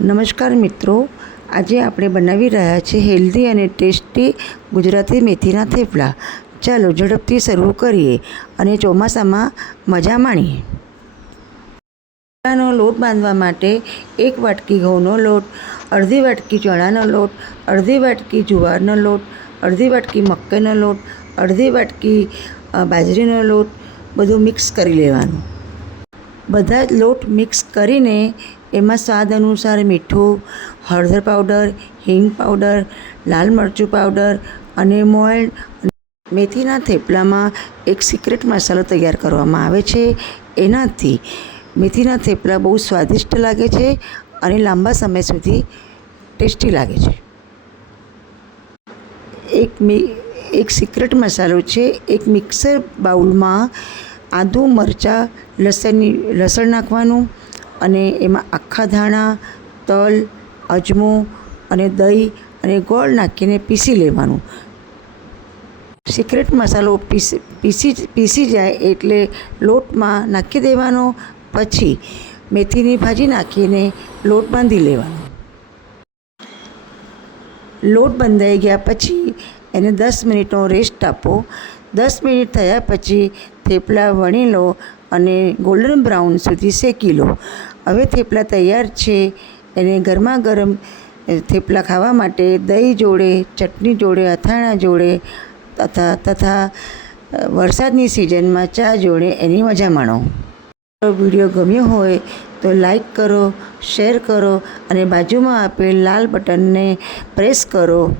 નમસ્કાર મિત્રો. આજે આપણે બનાવી રહ્યા છીએ હેલ્ધી અને ટેસ્ટી ગુજરાતી મેથીના થેપલા. ચાલો ઝડપથી શરૂ કરીએ અને ચોમાસામાં મજા માણીએ. ચણાનો લોટ બાંધવા માટે એક વાટકી ઘઉંનો લોટ, અડધી વાટકી ચણાનો લોટ, અડધી વાટકી જુવારનો લોટ, અડધી વાટકી મકાઈનો લોટ, અડધી વાટકી બાજરીનો લોટ બધું મિક્સ કરી લેવાનું. બધા જ લોટ મિક્સ કરીને એમાં સ્વાદ અનુસાર મીઠું, હળદર પાવડર, હિંગ પાવડર, લાલ મરચું પાવડર અને મોણ મેથીના થેપલામાં એક સિક્રેટ મસાલો તૈયાર કરવામાં આવે છે. એનાથી મેથીના થેપલા બહુ સ્વાદિષ્ટ લાગે છે અને લાંબા સમય સુધી ટેસ્ટી લાગે છે. એક મી, એક સિક્રેટ મસાલો છે. એક મિક્સર બાઉલમાં આદું, મરચાં, લસણની, લસણ નાખવાનું અને એમાં આખા ધાણા, તલ, અજમો અને દહીં અને ગોળ નાખીને પીસી લેવાનું. સિક્રેટ મસાલો પીસી પીસી પીસી જાય એટલે લોટમાં નાખી દેવાનો, પછી મેથીની ભાજી નાખીને લોટ બાંધી લેવાનો. લોટ બંધાઈ ગયા પછી એને દસ મિનિટનો રેસ્ટ આપો. દસ મિનિટ થયા પછી થેપલા વણી લો અને ગોલ્ડન બ્રાઉન સુધી શેકી લો. હવે થેપલા તૈયાર છે. એને ગરમા ગરમ થેપલા ખાવા માટે દહીં જોડે, ચટણી જોડે, અથાણા જોડે તથા તથા વરસાદની સિઝનમાં ચા જોડે એની મજા માણો. વીડિયો ગમ્યો હોય તો લાઈક કરો શેર કરો અને બાજુમાં આપેલ લાલ બટનને પ્રેસ કરો.